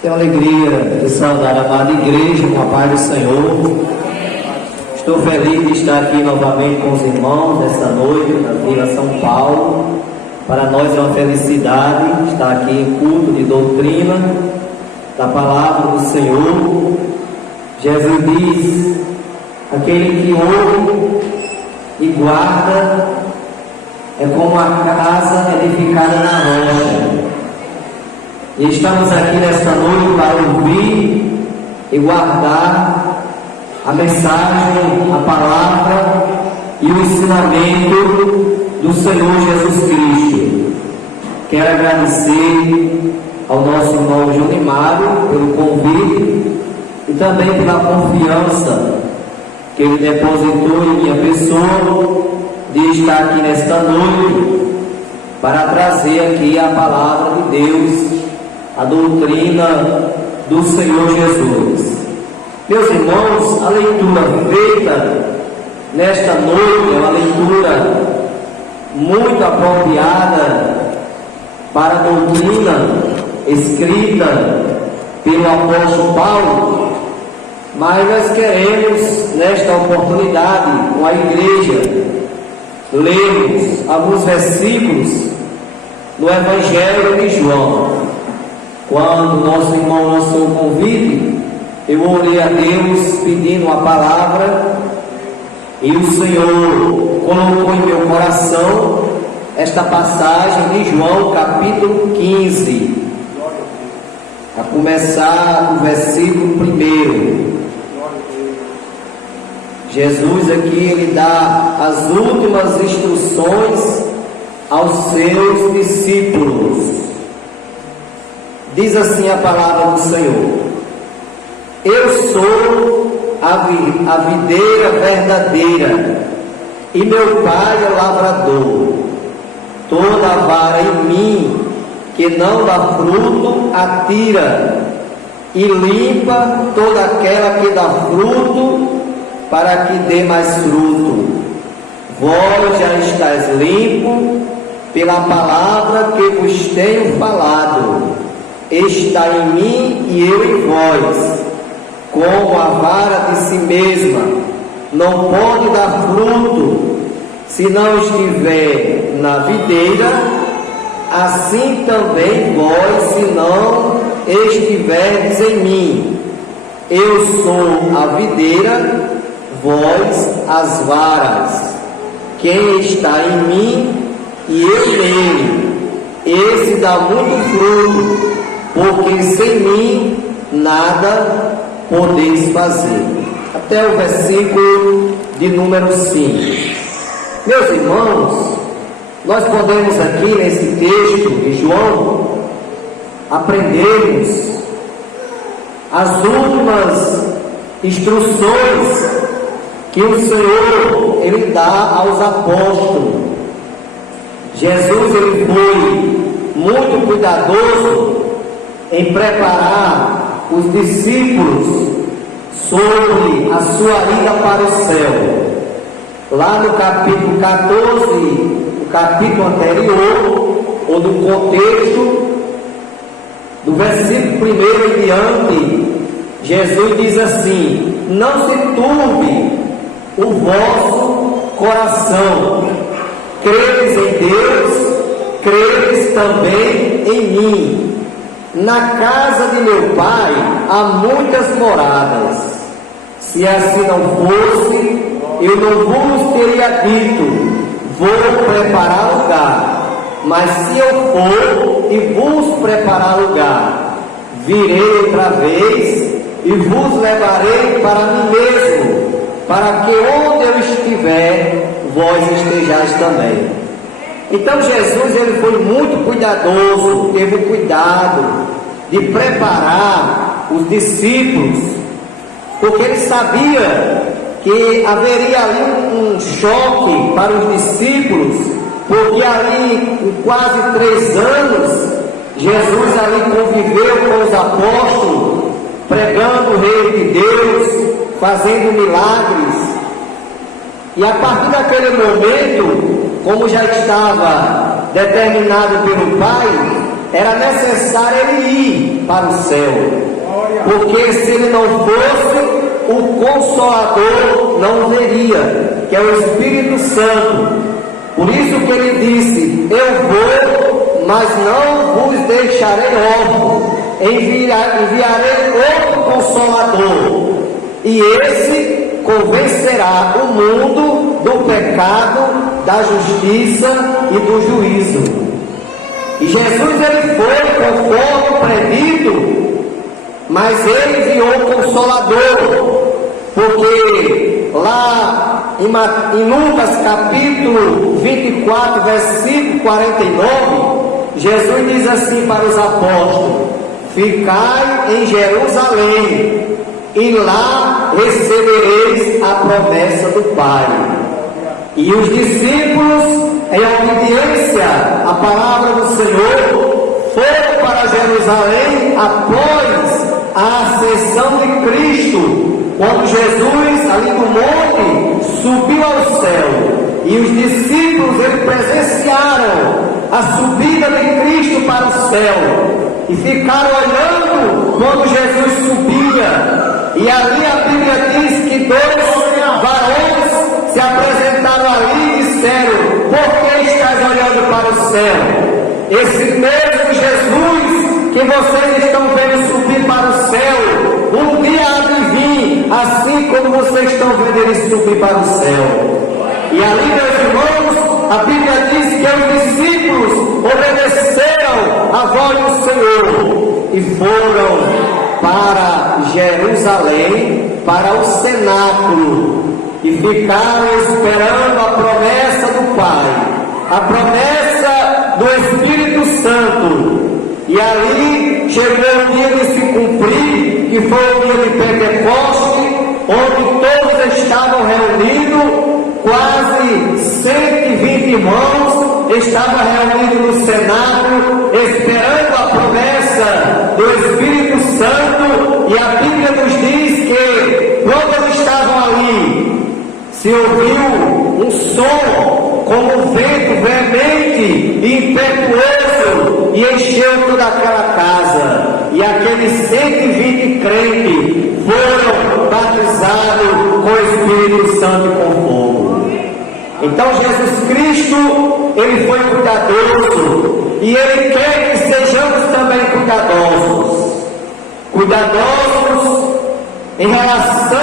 Tenho alegria de saudar a amada igreja com a paz do Senhor. Estou feliz de estar aqui novamente com os irmãos nesta noite na Vila São Paulo. Para nós é uma felicidade estar aqui em culto de doutrina da palavra do Senhor. Jesus diz: aquele que ouve e guarda é como uma casa edificada na rocha. E estamos aqui nesta noite para ouvir e guardar a mensagem, a palavra e o ensinamento do Senhor Jesus Cristo. Quero agradecer ao nosso irmão João Mário pelo convite e também pela confiança que ele depositou em minha pessoa de estar aqui nesta noite para trazer aqui a palavra de Deus, a doutrina do Senhor Jesus. Meus irmãos, a leitura feita nesta noite é uma leitura muito apropriada para a doutrina escrita pelo apóstolo Paulo, mas nós queremos, nesta oportunidade, com a igreja, lermos alguns versículos do Evangelho de João. Quando nosso irmão lançou o convite, eu orei a Deus pedindo a palavra, e o Senhor colocou em meu coração esta passagem de João capítulo 15, a começar do versículo 1. Jesus aqui ele dá as últimas instruções aos seus discípulos. Diz assim a palavra do Senhor: eu sou a videira verdadeira, e meu Pai é o lavrador. Toda vara em mim que não dá fruto, atira, e limpa toda aquela que dá fruto, para que dê mais fruto. Vós já estáis limpo pela palavra que vos tenho falado. Está em mim e eu em vós. Como a vara de si mesma não pode dar fruto se não estiver na videira, assim também vós, se não estiverdes em mim. Eu sou a videira, vós as varas. Quem está em mim e eu nele, esse dá muito fruto, porque sem mim nada podeis fazer. Até o versículo de número 5. Meus irmãos, nós podemos aqui nesse texto de João aprendermos as últimas instruções que o Senhor ele dá aos apóstolos. Jesus ele foi muito cuidadoso em preparar os discípulos sobre a sua ida para o céu. Lá no capítulo 14, o capítulo anterior, ou no contexto do versículo 1 em diante, Jesus diz assim: não se turbe o vosso coração, credes em Deus, credes também em mim. Na casa de meu Pai há muitas moradas. Se assim não fosse, eu não vos teria dito: vou preparar lugar. Mas se eu for e vos preparar lugar, virei outra vez e vos levarei para mim mesmo, para que onde eu estiver, vós estejais também. Então Jesus ele foi muito cuidadoso, teve cuidado de preparar os discípulos, porque ele sabia que haveria ali um choque para os discípulos, porque ali, em quase 3 anos, Jesus ali conviveu com os apóstolos, pregando o reino de Deus, fazendo milagres. E a partir daquele momento, como já estava determinado pelo Pai, era necessário ele ir para o céu, porque se ele não fosse, o Consolador não viria, que é o Espírito Santo. Por isso que ele disse: eu vou, mas não vos deixarei órfãos, enviarei outro Consolador, e esse convencerá o mundo do pecado, da justiça e do juízo. E Jesus ele foi conforme predito, mas ele enviou o Consolador, porque lá em Lucas capítulo 24, versículo 49, Jesus diz assim para os apóstolos: ficai em Jerusalém, e lá recebereis a promessa do Pai. E os discípulos, em obediência à palavra do Senhor, foram para Jerusalém após a ascensão de Cristo, quando Jesus, ali no monte, subiu ao céu. E os discípulos, eles presenciaram a subida de Cristo para o céu, e ficaram olhando quando Jesus subia. E ali a Bíblia diz que dois varões se apresentaram ali e disseram: por que estás olhando para o céu? Esse mesmo Jesus que vocês estão vendo subir para o céu, um dia há de vir, assim como vocês estão vendo ele subir para o céu. E ali, meus irmãos, a Bíblia diz que os discípulos obedeceram à voz do Senhor e foram para Jerusalém, para o cenáculo, e ficaram esperando a promessa do Pai, a promessa do Espírito Santo. E ali chegou o dia de se cumprir, que foi o dia de Pentecoste, onde todos estavam reunidos, quase 120 irmãos estavam reunidos no cenáculo, esperando a promessa do Espírito Santo. E a Bíblia nos diz que quando eles estavam ali, se ouviu um som como um vento veemente e impetuoso, e encheu toda aquela casa, e aqueles 120 crentes foram batizados com o Espírito Santo e com fogo. Então Jesus Cristo, ele foi cuidadoso, e ele quer que sejamos também cuidadosos em relação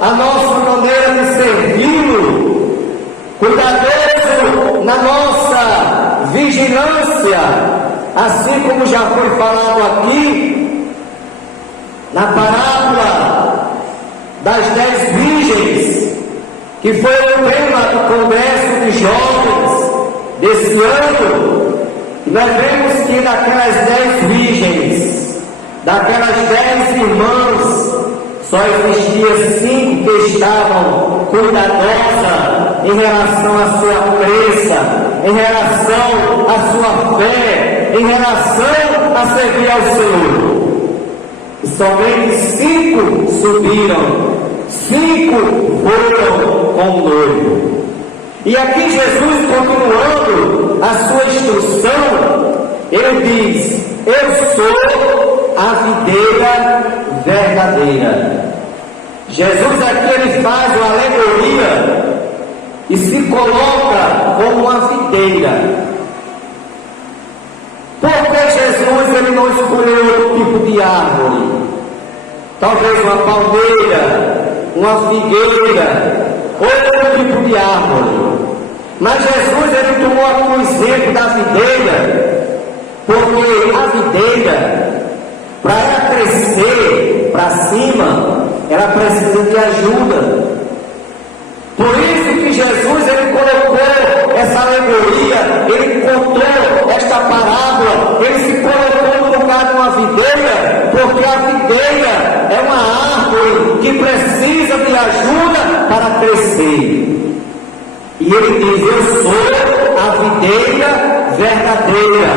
à nossa maneira de servi-lo, cuidadoso na nossa vigilância, assim como já foi falado aqui na parábola das 10 virgens, que foi o tema do congresso de jovens desse ano. E nós vemos que daquelas 10 virgens, daquelas 10 irmãs, só existia 5 que estavam cuidadosas em relação à sua crença, em relação à sua fé, em relação a servir ao Senhor. E somente 5 subiram, 5 foram com o noivo. E aqui Jesus, continuando a sua instrução, ele diz: eu sou a videira verdadeira. Jesus aqui ele faz uma alegoria e se coloca como uma videira. Por que Jesus ele não escolheu outro tipo de árvore? Talvez uma palmeira, uma figueira, outro tipo de árvore. Mas Jesus ele tomou como exemplo da videira, porque a videira, para ela crescer para cima, ela precisa de ajuda. Por isso que Jesus ele colocou essa alegoria, ele contou esta parábola, ele se colocou no lugar de uma videira, porque a videira é uma árvore que precisa de ajuda para crescer. E ele diz: eu sou a videira verdadeira.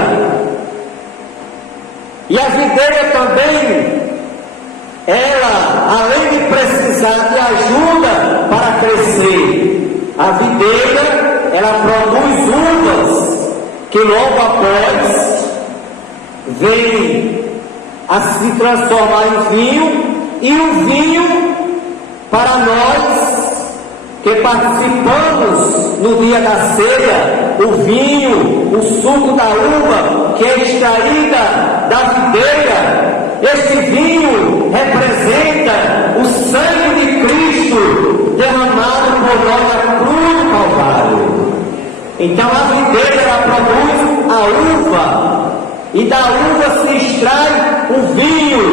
E a videira também, ela, além de precisar de ajuda para crescer, a videira, ela produz uvas, que logo após vem a se transformar em vinho, e o vinho, para nós que participamos no dia da ceia, o vinho, o suco da uva, que é extraída da videira, este vinho representa o sangue de Cristo derramado por nós na cruz do Calvário. Então a videira ela produz a uva, e da uva se extrai o vinho,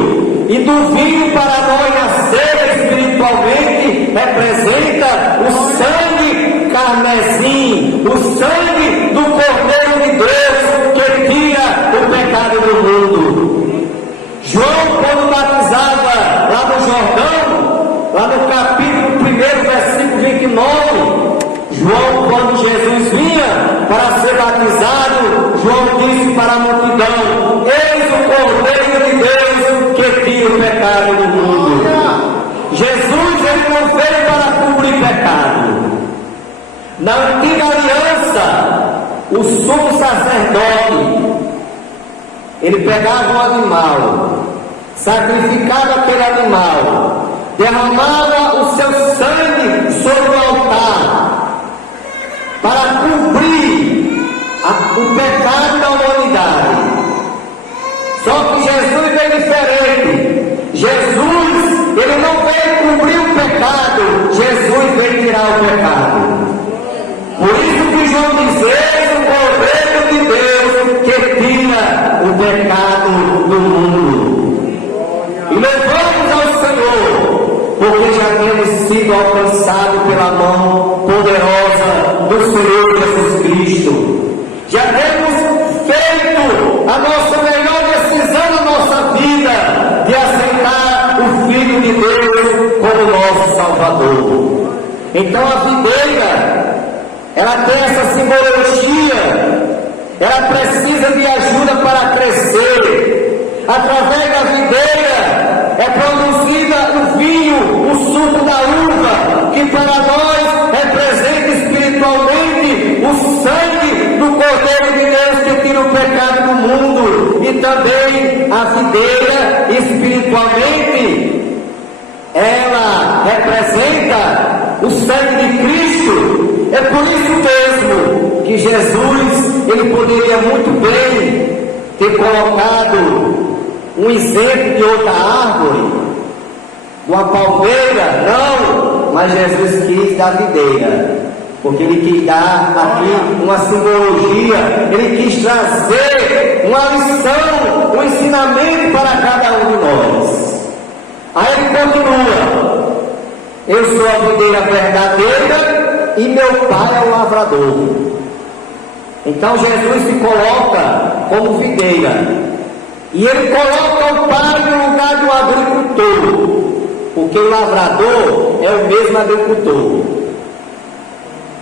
e do vinho para nós na ceia espiritualmente representa o sangue carmesim, o sangue do Cordeiro de Deus que tira o pecado do mundo. João, quando batizava lá no Jordão, lá no capítulo 1, versículo 29, João, quando Jesus vinha para ser batizado, João disse para a multidão: eis o Cordeiro de Deus que tira o pecado do mundo. Jesus, ele não veio para cobrir pecado. Na antiga aliança, o sumo sacerdote, ele pegava um animal, sacrificava aquele animal, derramava o seu sangue sobre o altar, para cobrir o pecado da humanidade. Só que Jesus é diferente. Jesus, ele não veio cobrir o pecado, Jesus veio tirar o pecado. Por isso que João diz: eis o Cordeiro de Deus que tira o pecado do mundo. E louvamos ao Senhor, porque já temos sido alcançados pela mão poderosa do Senhor Jesus Cristo. Já temos feito a nossa melhor decisão na nossa vida, de aceitar o Filho de Deus como nosso Salvador. Então a videira, ela tem essa simbologia, ela precisa de ajuda para crescer. Através da videira é produzida o vinho, o suco da uva, que para nós representa espiritualmente o sangue do Cordeiro de Deus que tira o pecado do mundo. E também a videira, espiritualmente, ela representa o sangue de Cristo. É por isso mesmo que Jesus, ele poderia muito bem ter colocado um exemplo de outra árvore, uma palmeira, não, mas Jesus quis da videira, porque ele quis dar aqui uma simbologia, ele quis trazer uma lição, um ensinamento para cada um de nós. Aí ele continua: eu sou a videira verdadeira e meu pai é o lavrador. Então Jesus se coloca como videira, e ele coloca o pai no lugar do agricultor, porque o lavrador é o mesmo agricultor.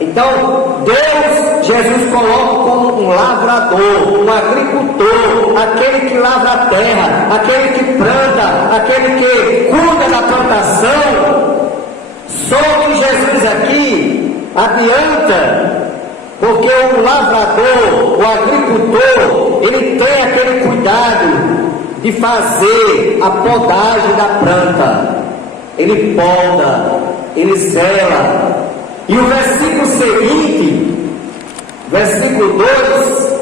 Então Deus, Jesus coloca como um lavrador, um agricultor, aquele que lavra a terra, aquele que planta, aquele que cuida da plantação. Só que Jesus aqui adianta, porque o lavrador, o agricultor, ele tem aquele cuidado de fazer a podagem da planta. Ele poda, ele zela. E o versículo seguinte, versículo 2,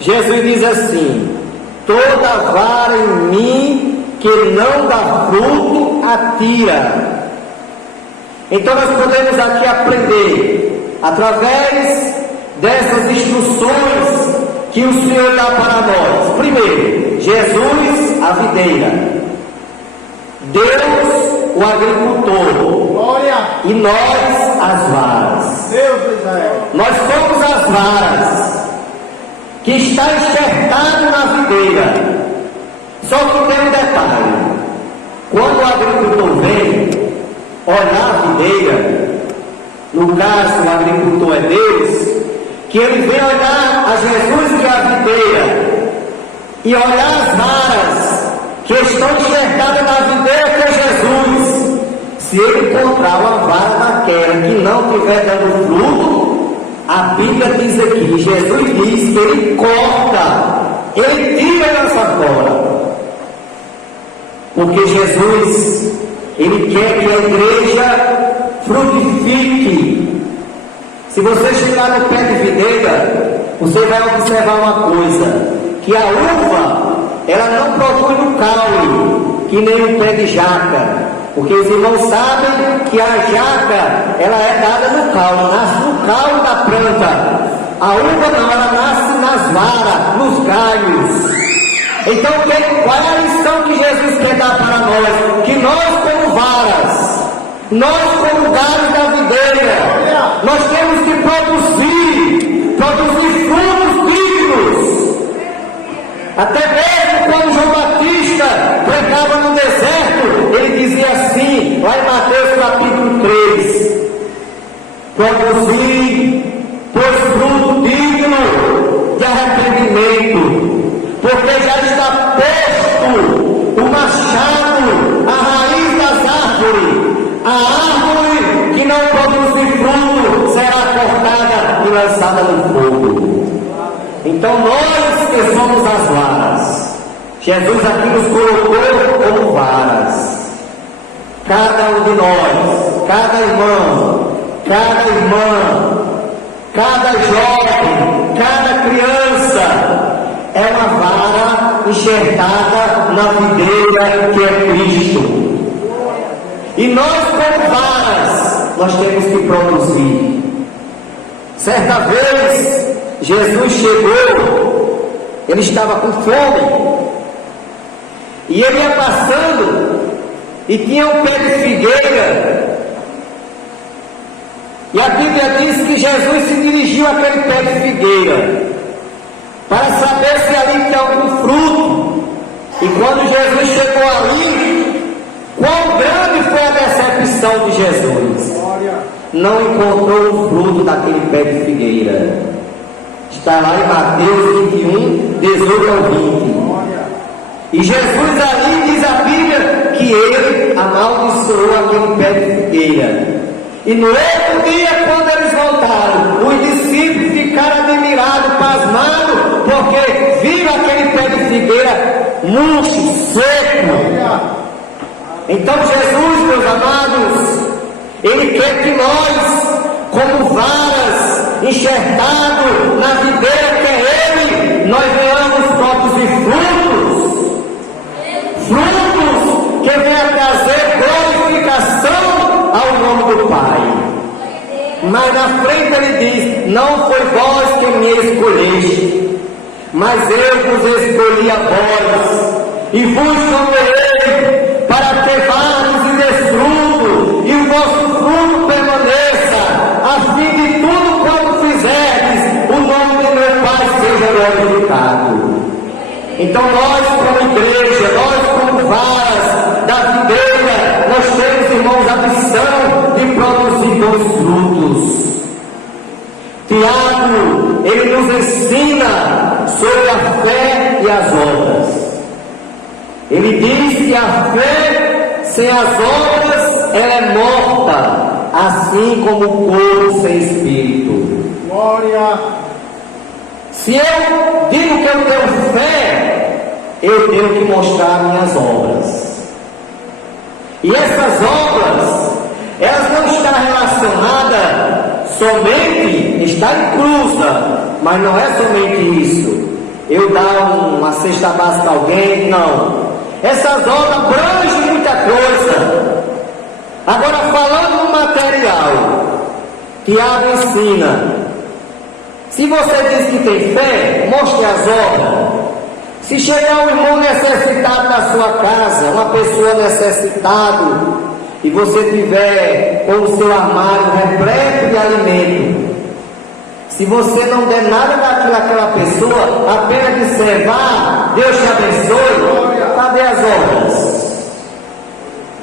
Jesus diz assim: toda vara em mim que não dá fruto, atira. Então nós podemos aqui aprender, através dessas instruções que o Senhor dá para nós. Primeiro, Jesus, a videira, Deus, o agricultor, glória, e nós, as varas. Deus, Israel. Nós somos as varas que está enxertado na videira. Só que tem um detalhe: quando o agricultor vem olhar a videira, no caso o agricultor é Deus, que ele vem olhar a Jesus, que é a videira, e olhar as varas que estão enxertadas na videira, que é Jesus. Se ele encontrar uma vara daquela que não estiver dando fruto, a Bíblia diz aqui, Jesus diz que ele corta Ele tira e lança fora. Porque Jesus, Ele quer que a igreja frutifique. Se você chegar no pé de videira, você vai observar uma coisa, que a uva, ela não produz no caule, que nem o pé de jaca. Porque os irmãos sabem que a jaca, ela é dada no caule, nasce no caule da planta. A uva não, ela nasce nas varas, nos galhos. Então, qual é a lição que Jesus quer dar para nós? Que nós, como varas, nós, como galhos da videira, nós temos que produzir frutos dignos. Até mesmo quando João Batista pregava no deserto, ele dizia assim, lá em Mateus capítulo 3: produzir, pois, fruto digno de arrependimento, porque já está posto o machado à raiz das árvores. A árvore que não produzir fruto será cortada e lançada no fogo. Então nós que somos as varas, Jesus aqui nos colocou como varas. Cada um de nós, cada irmão, cada irmã, cada jovem, cada criança é uma vara enxertada na videira que é Cristo. E nós, como varas, nós temos que produzir. Certa vez, Jesus chegou, ele estava com fome, e ele ia passando, e tinha um pé de figueira, e a Bíblia diz que Jesus se dirigiu àquele pé de figueira, para saber se ali tinha algum fruto. E quando Jesus chegou ali, quão grande foi a decepção de Jesus! Não encontrou o fruto daquele pé de figueira. Está lá em Mateus 21, 18 ao 20. E Jesus ali diz a Bíblia que ele amaldiçoou aquele pé de figueira. E no outro dia, quando eles voltaram, os discípulos ficaram admirados, pasmados, porque viram aquele pé de figueira murcho, seco. Então Jesus, meus amados, Ele quer que nós, como varas, enxertados na videira que é Ele, nós venhamos produzir frutos que venham trazer glorificação ao nome do Pai. Mas na frente Ele diz: não foi vós que me escolheste, mas eu vos escolhi a vós, e vos chamei para que vades e dês fruto, e o vosso fruto permaneça, a fim de tudo quanto fizerdes, o nome de meu Pai seja glorificado. Então nós, como igreja, nós como varas da videira, nós temos, irmãos, a missão de produzir bons frutos. Tiago, ele nos ensina sobre a fé e as obras. Ele diz que a fé sem as obras, ela é morta, assim como o corpo sem espírito. Glória! Se eu digo que eu tenho fé, eu tenho que mostrar minhas obras. E essas obras, elas não estão relacionadas somente, está inclusa, mas não é somente isso. Eu dar uma cesta básica a alguém, não. Essas obras abrangem muita coisa. Agora, falando no material, Tiago ensina: se você diz que tem fé, mostre as obras. Se chegar um irmão necessitado na sua casa, uma pessoa necessitada, e você tiver com o seu armário repleto de alimento, se você não der nada daquilo àquela pessoa, apenas disser: vá, Deus te abençoe, cadê as obras?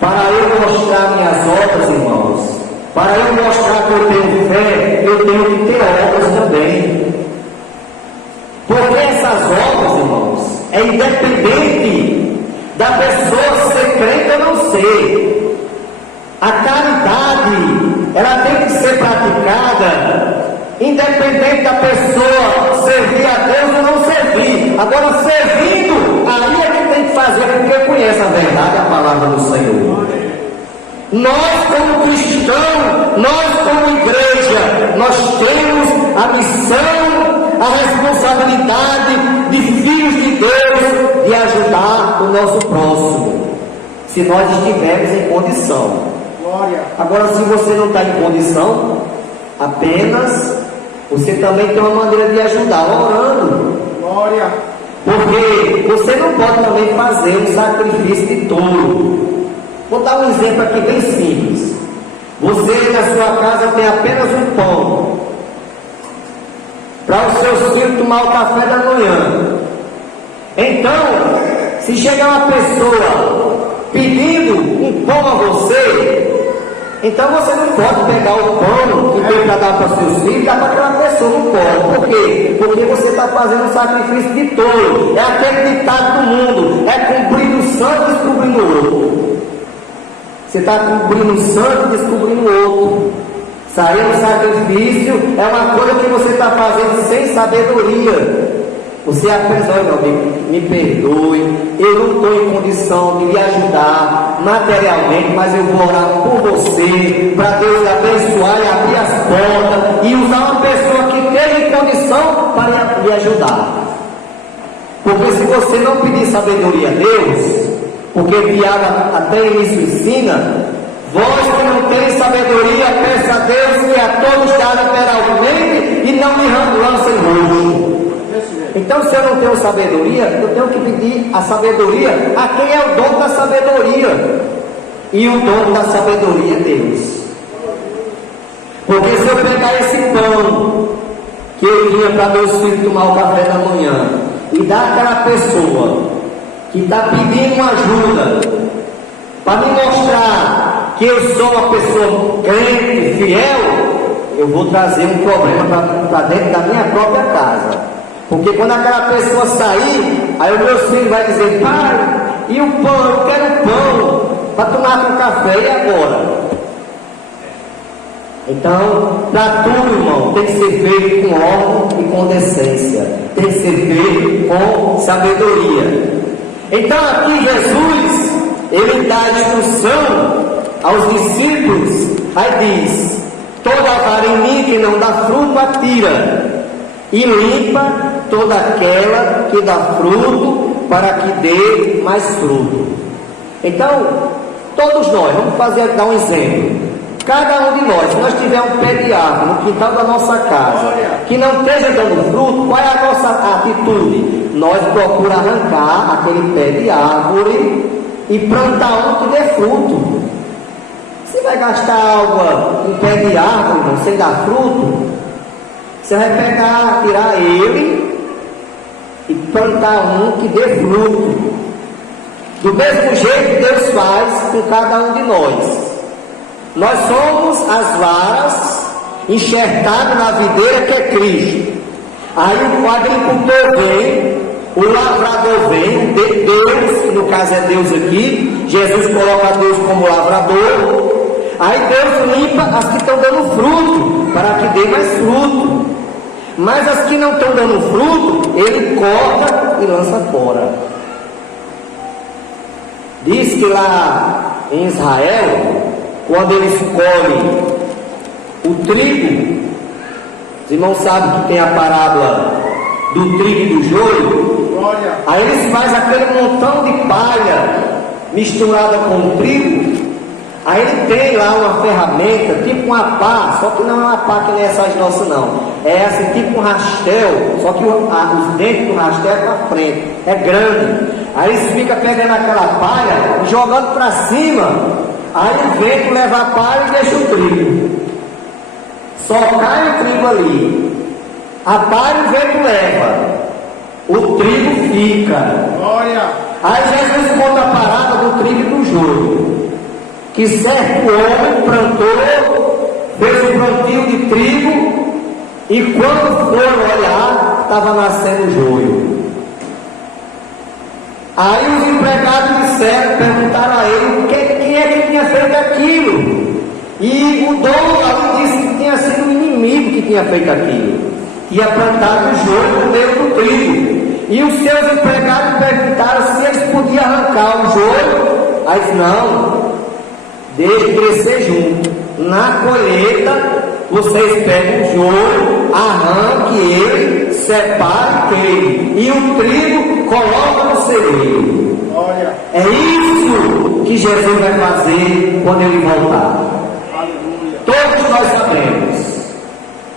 Para eu mostrar minhas obras, irmãos, para eu mostrar que eu tenho fé, eu tenho que ter obras também. Porque essas obras, irmãos, é independente da pessoa ser crente ou não ser. A caridade, ela tem que ser praticada independente da pessoa servir a Deus ou não servir. Agora, servindo, aí é que tem que fazer, porque conhece a verdade, a palavra do Senhor. Nós, como cristãos, nós, como igreja, nós temos a missão, a responsabilidade de filhos de Deus de ajudar o nosso próximo, se nós estivermos em condição. Glória. Agora, se você não está em condição, apenas você também tem uma maneira de ajudar, orando. Glória. Porque você não pode também fazer um sacrifício de touro. Vou dar um exemplo aqui bem simples. Você na sua casa tem apenas um pão para os seus filhos tomar o café da manhã. Então, se chegar uma pessoa pedindo um pão a você, então você não pode pegar o pão que tem para dar para seus filhos e dar para aquela pessoa, não pode. Por quê? Porque você está fazendo um sacrifício de touro. É aquele ditado do mundo, é cumprindo o santo e descobrindo o outro. Você está cumprindo o santo e descobrindo o outro. Sair do sacrifício é uma coisa que você está fazendo sem sabedoria. Você apenas, olha, meu amigo, me perdoe, eu não estou em condição de lhe ajudar materialmente, mas eu vou orar por você, para Deus abençoar e abrir as portas, e usar uma pessoa que tenha condição para lhe ajudar. Porque se você não pedir sabedoria a Deus, porque Tiago até início ensina, vós que não tereis sabedoria, peça a Deus que a todos dá liberalmente e não me lancem roxo. Então, se eu não tenho sabedoria, eu tenho que pedir a sabedoria a quem é o dono da sabedoria. E o dono da sabedoria é Deus. Porque se eu pegar esse pão que eu tinha para meus filhos tomar o café da manhã e dar àquela pessoa que está pedindo ajuda para me mostrar que eu sou uma pessoa crente, fiel, eu vou trazer um problema para dentro da minha própria casa. Porque quando aquela pessoa sair, aí o meu filho vai dizer, pai, e o pão? Eu quero pão para tomar com café, e agora? Então, para tudo, irmão, tem que ser feito com ordem e com decência. Tem que ser feito com sabedoria. Então aqui Jesus, ele dá a instrução aos discípulos, aí diz, toda vara em mim que não dá fruto, atira, e limpa toda aquela que dá fruto, para que dê mais fruto. Então, todos nós, vamos dar um exemplo. Cada um de nós, se nós tivermos um pé de árvore no quintal da nossa casa, que não esteja dando fruto, qual é a nossa atitude? Nós procuramos arrancar aquele pé de árvore e plantar um que dê fruto. Você vai gastar água em pé de árvore, irmão, sem dar fruto? Você vai pegar, tirar ele e plantar um que dê fruto. Do mesmo jeito que Deus faz com cada um de nós. Nós somos as varas enxertadas na videira que é Cristo. Aí o agricultor vem, o lavrador vem, Deus, no caso é Deus aqui, Jesus coloca Deus como lavrador. Aí Deus limpa as que estão dando fruto, para que dê mais fruto. Mas as que não estão dando fruto, ele corta e lança fora. Diz que lá em Israel, quando eles colhem o trigo, os irmãos sabem que tem a parábola do trigo e do joio. Aí eles fazem aquele montão de palha misturada com o trigo. Aí ele tem lá uma ferramenta, tipo uma pá, só que não é uma pá que nem essas nossas não. É assim, tipo um rastel, só que os dentes do rastel é para frente, é grande. Aí eles ficam pegando aquela palha e jogando para cima. Aí o vento leva a palha e deixa o trigo. Só cai o trigo ali. A palha o vento leva. O trigo fica. Glória. Aí Jesus conta a parada do trigo e do joio. Que certo homem plantou, fez um plantio de trigo, e quando foram olhar, estava nascendo joio. Aí os empregados perguntaram a ele quem é que tinha feito aquilo. E o dono ali disse que tinha sido o inimigo que tinha feito aquilo. Tinha plantado o joio no meio do trigo. E os seus empregados perguntaram se eles podiam arrancar o joio. Aí disse, não, deixe crescer junto. Na colheita, vocês pegam o joio, arranque ele, separe ele, e o trigo coloca no celeiro. Olha. É isso que Jesus vai fazer quando ele voltar. Aleluia. Todos nós sabemos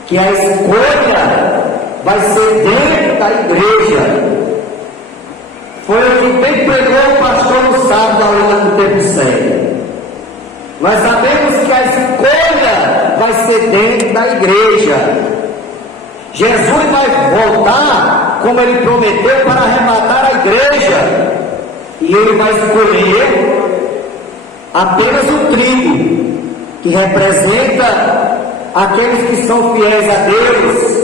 que a escolha vai ser dentro da igreja. Foi o que bem pregou o pastor no sábado ali no tempo sério. Nós sabemos que a escolha vai ser dentro da igreja. Jesus vai voltar, como ele prometeu, para arrebatar a igreja. E ele vai escolher apenas o trigo, que representa aqueles que são fiéis a Deus,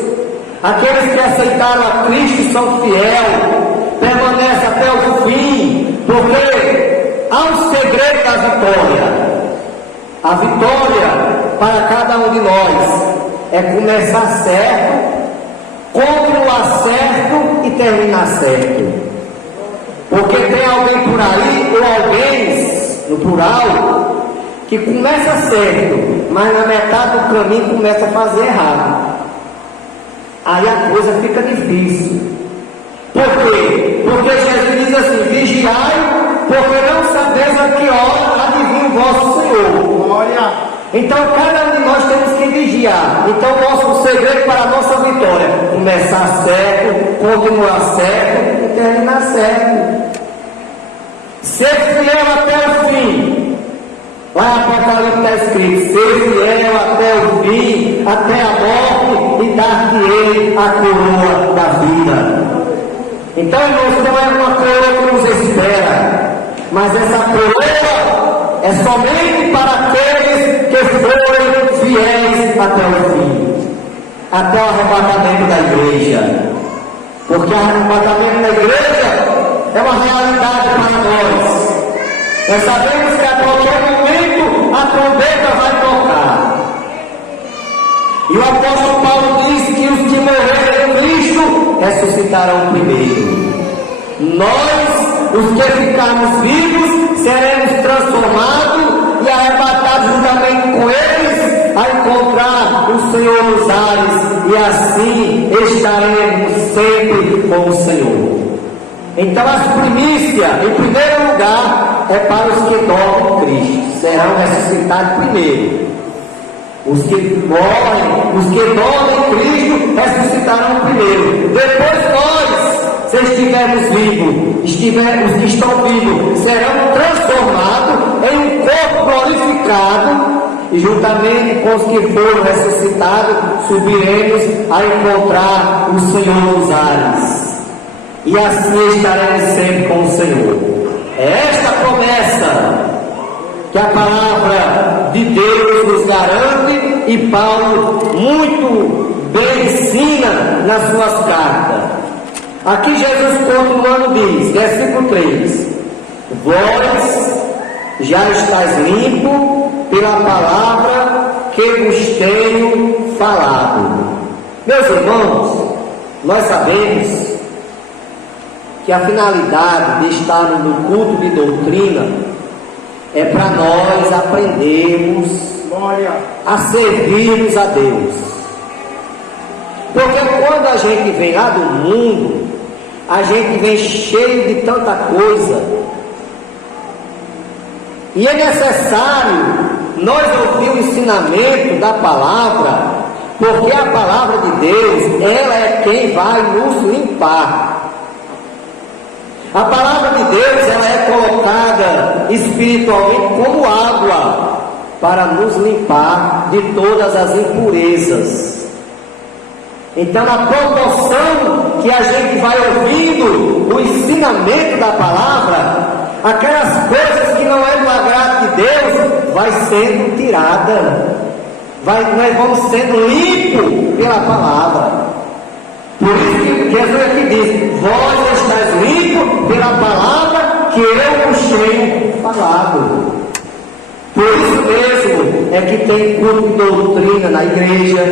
aqueles que aceitaram a Cristo e são fiéis, permanecem até o fim, porque há um segredo da vitória. A vitória para cada um de nós é começar certo, continuar certo e terminar certo. Porque tem alguém por aí, ou alguém, no plural, que começa certo, mas na metade do caminho começa a fazer errado. Aí a coisa fica difícil. Por quê? Porque Jesus diz assim, vigiai, porque não sabeis a que hora há de vir o vosso Senhor. Glória. Então cada um de nós temos que vigiar. Então o nosso segredo para a nossa vitória, começar certo, continuar certo e terminar certo. Ser fiel até o fim. Lá em Apocalipse está escrito, ser fiel até o fim, até a morte, e dar-te ele a coroa da vida. Então, irmãos, não é uma coroa que nos espera, mas essa coroa é somente para aqueles que forem fiéis até o fim, até o arrebatamento da igreja. Porque o arrebatamento da igreja é uma realidade para nós. Nós sabemos que a qualquer momento a trombeta vai tocar. E o apóstolo Paulo diz que os que morreram em Cristo ressuscitarão primeiro. Nós, os que ficarmos vivos, seremos transformados e arrebatados juntamente com eles a encontrar o Senhor nos ares, e assim estaremos sempre com o Senhor. Então as primícias, em primeiro lugar, é para os que dormem em Cristo, serão ressuscitados primeiro. Os que morrem, os que dormem em Cristo, ressuscitarão primeiro. Depois nós, se estivermos vivos, os que estão vivos, serão transformados em um corpo glorificado, e juntamente com os que foram ressuscitados, subiremos a encontrar o Senhor nos ares. E assim estaremos sempre com o Senhor. É esta promessa que a palavra de Deus nos garante, e Paulo muito bem ensina nas suas cartas. Aqui Jesus continuando diz, versículo 3: vós já estáis limpo pela palavra que vos tenho falado. Meus irmãos, nós sabemos que a finalidade de estar no culto de doutrina é para nós aprendermos a servirmos a Deus. Porque quando a gente vem lá do mundo, a gente vem cheio de tanta coisa, e é necessário nós ouvir o ensinamento da palavra, porque a palavra de Deus, ela é quem vai nos limpar. A palavra de Deus, ela é colocada espiritualmente como água para nos limpar de todas as impurezas. Então, na proporção que a gente vai ouvindo o ensinamento da palavra, aquelas coisas que não é do agrado de Deus vai sendo tirada, nós vamos sendo limpos pela palavra. Por isso que Jesus aqui diz: vós estáis limpos pela palavra que eu vos tenho falado. Por isso mesmo é que tem culto de doutrina na igreja,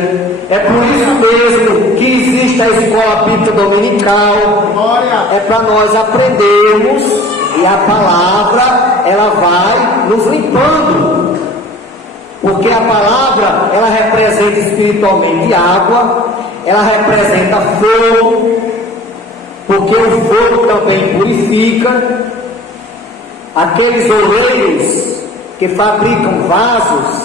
É por isso mesmo que existe a escola bíblica dominical. Glória. É para nós aprendermos, e a palavra ela vai nos limpando, porque a palavra ela representa espiritualmente água, ela representa fogo, porque o fogo também purifica. Aqueles oleiros que fabricam vasos,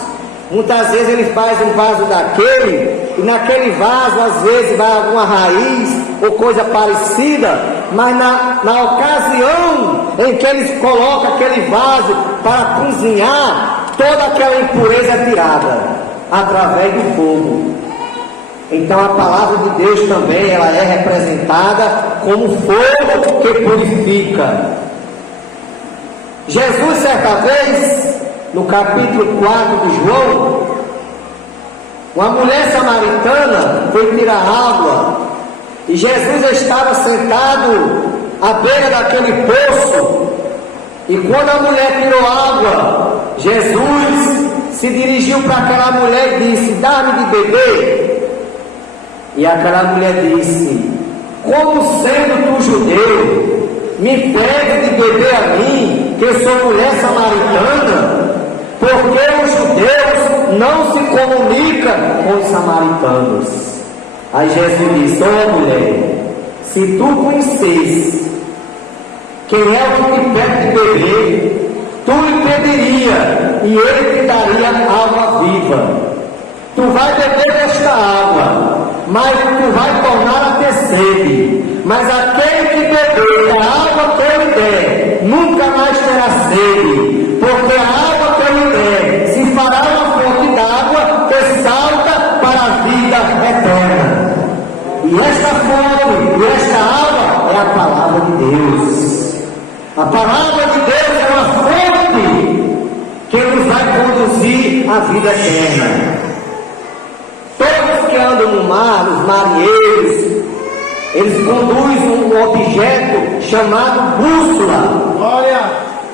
muitas vezes ele faz um vaso daquele, e naquele vaso às vezes vai alguma raiz ou coisa parecida, mas na ocasião em que eles colocam aquele vaso para cozinhar, toda aquela impureza é tirada através do fogo. Então a palavra de Deus também ela é representada como fogo que purifica. Jesus certa vez, no capítulo 4 de João, uma mulher samaritana foi tirar água, e Jesus estava sentado à beira daquele poço, e quando a mulher tirou água, Jesus se dirigiu para aquela mulher e disse: dá-me de beber. E aquela mulher disse: como sendo tu judeu, me pede de beber a mim, que sou mulher samaritana? Porque os judeus não se comunicam com os samaritanos. Aí Jesus disse: ó mulher, se tu conhecesse quem é o que te pede de beber, tu lhe pediria e ele te daria água viva. Tu vai beber desta água, mas tu vai tornar a ter sede. Mas aquele que beber da água que eu lhe der, nunca mais terá sede, porque a água que eu lhe der se fará uma fonte d'água que salta para a vida eterna. E esta fonte e esta água é a palavra de Deus. A palavra de Deus é uma fonte que nos vai conduzir à vida eterna. Todos que andam no mar, os marinheiros, eles conduzem um objeto chamado bússola. Glória.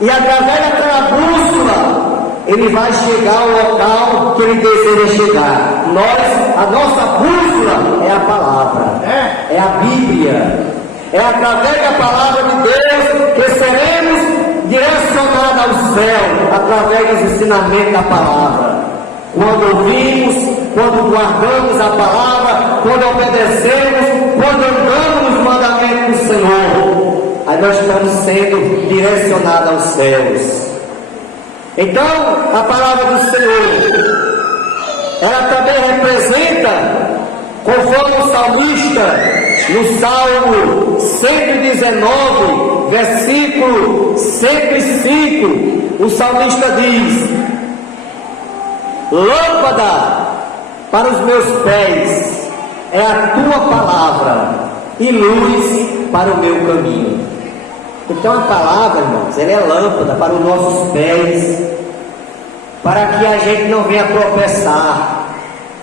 E através daquela bússola, ele vai chegar ao local que ele deseja chegar. A nossa bússola é a palavra, é a Bíblia. É através da palavra de Deus que seremos direcionados ao céu, através dos ensinamentos da palavra. Quando ouvimos, quando guardamos a palavra, quando obedecemos, quando andamos nos mandamentos do Senhor, aí nós estamos sendo direcionados aos céus. Então, a palavra do Senhor, ela também representa, conforme o salmista, no Salmo 119, versículo 105, o salmista diz: lâmpada para os meus pés é a tua palavra e luz para o meu caminho. Então a palavra, irmãos, ela é lâmpada para os nossos pés, para que a gente não venha tropeçar.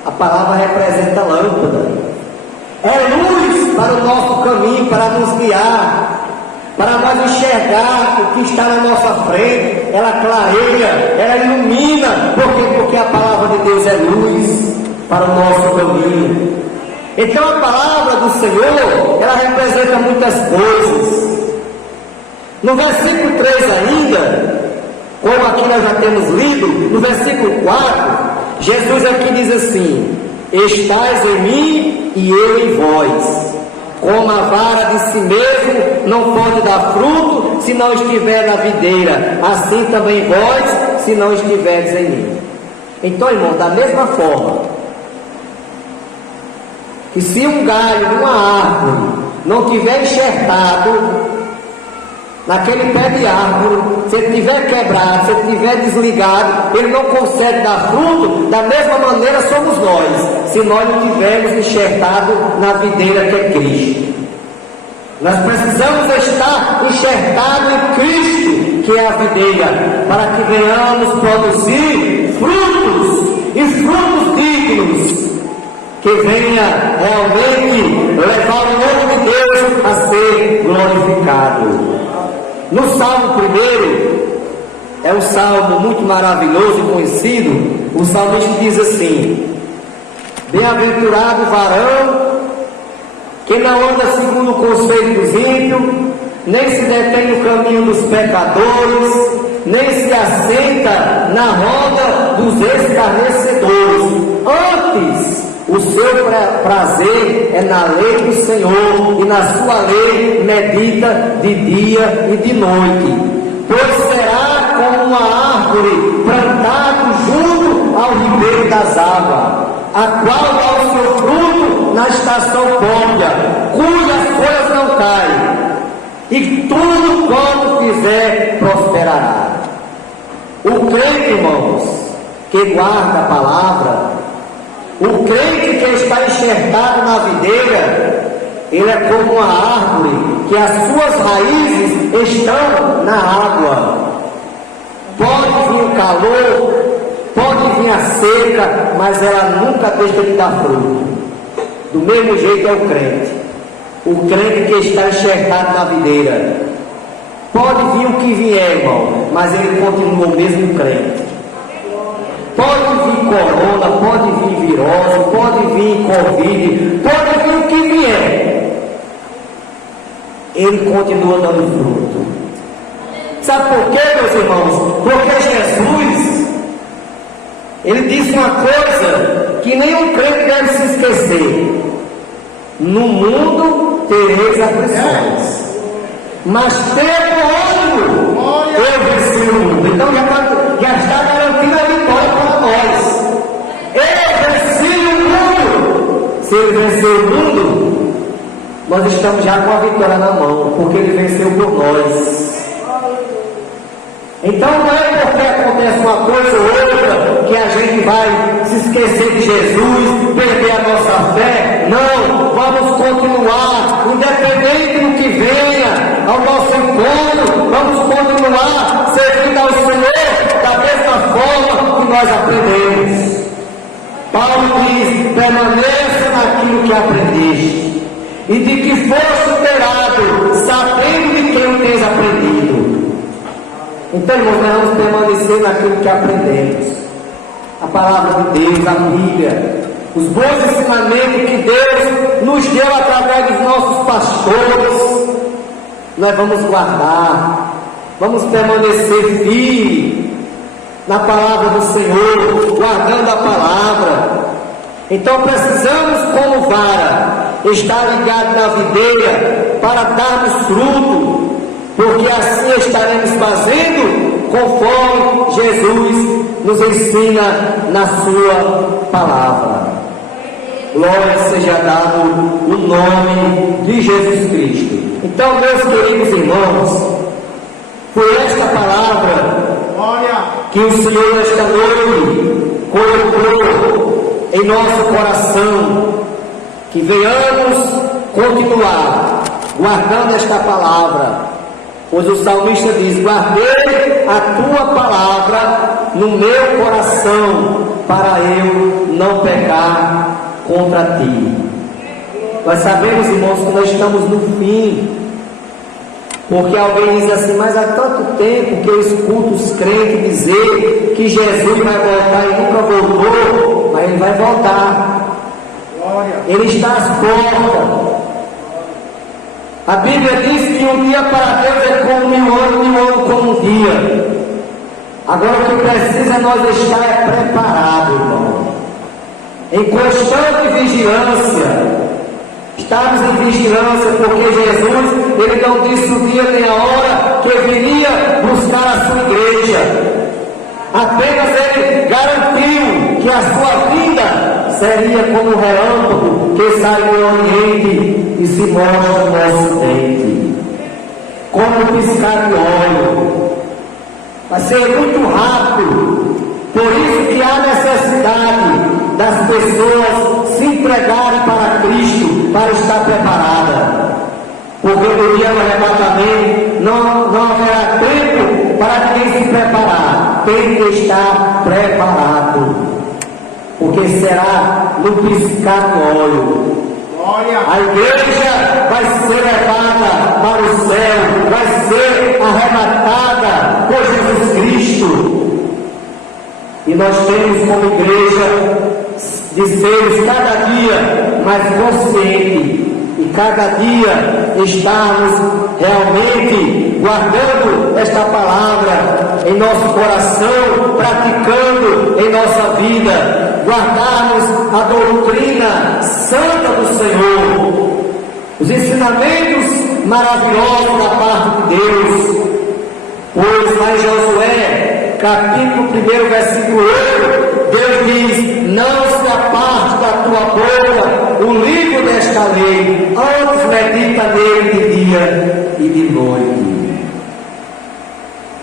A palavra representa lâmpada. É luz para o nosso caminho, para nos guiar, para nós enxergar o que está na nossa frente. Ela clareia, ela ilumina. Por quê? Porque a palavra de Deus é luz para o nosso caminho. Então a palavra do Senhor, ela representa muitas coisas. No versículo 3 ainda, como aqui nós já temos lido, no versículo 4, Jesus aqui diz assim: estais em mim e eu em vós. Como a vara de si mesmo não pode dar fruto se não estiver na videira, assim também vós, se não estiverdes em mim. Então, irmão, da mesma forma que se um galho de uma árvore não tiver enxertado naquele pé de árvore, se ele estiver quebrado, se ele estiver desligado, ele não consegue dar fruto. Da mesma maneira somos nós, se nós não tivermos enxertado na videira que é Cristo. Nós precisamos estar enxertados em Cristo, que é a videira, para que venhamos produzir frutos, e frutos dignos, que venha realmente levar o nome de Deus a ser glorificado. No Salmo 1, é um salmo muito maravilhoso e conhecido. O salmista diz assim: Bem-aventurado o varão que não anda segundo o conselho dos ímpios, nem se detém no caminho dos pecadores, nem se assenta na roda dos escarnecedores. Antes, o seu prazer é na lei do Senhor, e na sua lei medita de dia e de noite. Pois será como uma árvore plantada junto ao ribeiro das águas, a qual dá o seu fruto na estação própria, cujas folhas não caem, e tudo quanto fizer prosperará. O crente, irmãos, que guarda a palavra, o crente que está enxertado na videira, ele é como uma árvore que as suas raízes estão na água. Pode vir o calor, pode vir a seca, mas ela nunca deixa de dar fruto. Do mesmo jeito é o crente. O crente que está enxertado na videira. Pode vir o que vier, irmão, mas ele continua o mesmo crente. Pode vir corona, pode vir virose, pode vir covid, pode vir o que vier. Ele continua dando fruto. Sabe por quê, meus irmãos? Porque Jesus, ele disse uma coisa que nenhum crente deve se esquecer: no mundo tereis aflições, mas tenha ânimo, eu venci o mundo. Então já está garantindo a vitória para nós. Eu venci o mundo. Se ele venceu o mundo, nós estamos já com a vitória na mão, porque ele venceu por nós. Então não é porque acontece uma coisa ou outra que a gente vai se esquecer de Jesus, perder a nossa fé. Não, vamos continuar, independente do que venha ao nosso encontro, vamos continuar servindo ao Senhor da mesma forma que nós aprendemos. Paulo diz: permaneça naquilo que aprendeste, e de que foste inteirado, sabendo de quem tens aprendido. Então, irmãos, nós vamos permanecer naquilo que aprendemos. A palavra de Deus, a Bíblia, os bons ensinamentos que Deus nos deu através dos nossos pastores, nós vamos guardar, vamos permanecer firmes na palavra do Senhor, guardando a palavra. Então precisamos, como vara, estar ligados na videira para darmos fruto, porque assim estaremos fazendo conforme Jesus nos ensina na sua palavra. Glória seja dado o nome de Jesus Cristo. Então, meus queridos irmãos, foi esta palavra que o Senhor esta noite colocou em nosso coração, que venhamos continuar guardando esta palavra. Pois o salmista diz: guardei a tua palavra no meu coração, para eu não pecar contra ti. Nós sabemos, irmãos, que nós estamos no fim, porque alguém diz assim: mas há tanto tempo que eu escuto os crentes dizer que Jesus vai voltar e nunca voltou. Mas ele vai voltar. Ele está às portas. A Bíblia diz que um dia para Deus é como 1000 anos, 1000 anos como um dia. Agora o que precisa nós estar preparados, irmão, em constante vigilância. Estamos em vigilância, porque Jesus, ele não disse o dia nem a hora que viria buscar a sua igreja. Apenas ele garantiu que a sua vinda seria como um relâmpago que sai do Oriente e se mostra no Ocidente, como um piscar de olho. Vai ser muito rápido. Por isso que há necessidade das pessoas se entregarem para Cristo, para estar preparada. Porque no dia do arrebatamento não haverá tempo para ninguém se preparar. Tem que estar preparado, porque será no piscar de olho. A igreja vai ser levada para o céu, vai ser arrebatada por Jesus Cristo. E nós temos como igreja de sermos cada dia mais conscientes e cada dia estarmos realmente guardando esta palavra em nosso coração, praticando em nossa vida, guardarmos a doutrina santa do Senhor, os ensinamentos maravilhosos da parte de Deus. Pois lá em Josué, capítulo 1, versículo 8, Deus diz: não se aparte da tua boca o livro desta lei, antes medita nele de dia e de noite.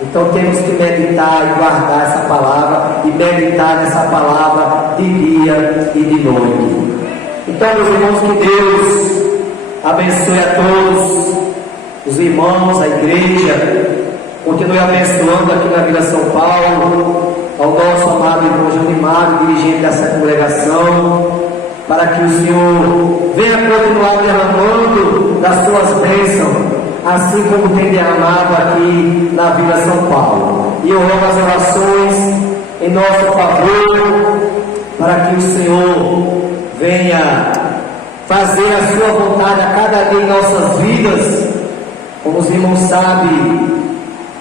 Então temos que meditar e guardar essa palavra, e meditar nessa palavra de dia e de noite. Então, meus irmãos, que Deus abençoe a todos os irmãos, a igreja, continue abençoando aqui na Vila São Paulo, ao nosso amado irmão Junimar, dirigente dessa congregação, para que o Senhor venha continuar derramando das suas bênçãos, assim como tem derramado aqui na Vila São Paulo. E eu rogo as orações em nosso favor, para que o Senhor venha fazer a sua vontade a cada dia em nossas vidas. Como os irmãos sabem,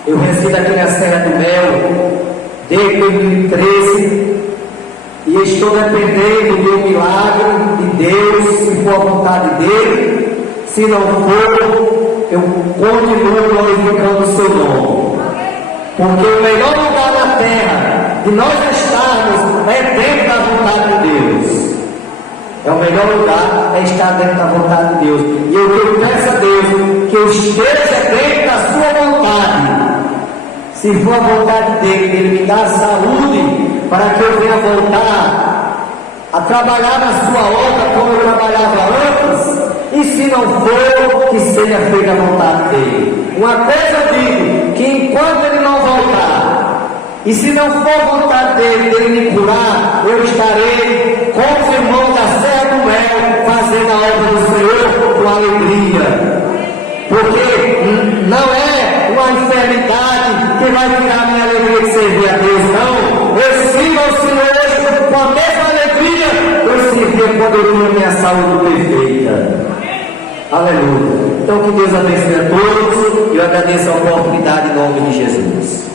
eu resido aqui na Serra do Mel desde 2013 e estou dependendo do milagre de Deus, se for a vontade dele. Se não for, eu continuo glorificando o seu nome, porque o melhor lugar na terra de nós estarmos é dentro da vontade de Deus. É o melhor lugar, é estar dentro da vontade de Deus. E eu peço a Deus que eu esteja dentro da sua vontade. Se for a vontade dele, ele me dá saúde para que eu venha voltar a trabalhar na sua obra como eu trabalhava antes. E se não for, que seja feita a vontade dele. Uma coisa eu digo, que enquanto ele não voltar, e se não for a vontade dele me curar, eu estarei com os irmãos da Serra do Mel, fazendo a obra do Senhor com alegria. Porque não é uma enfermidade que vai tirar a minha alegria de servir a Deus, não. Eu sirvo ao Senhor com a mesma alegria que eu servia quando eu tinha minha saúde perfeita. Aleluia. Então que Deus abençoe a todos e eu agradeço a oportunidade em nome de Jesus.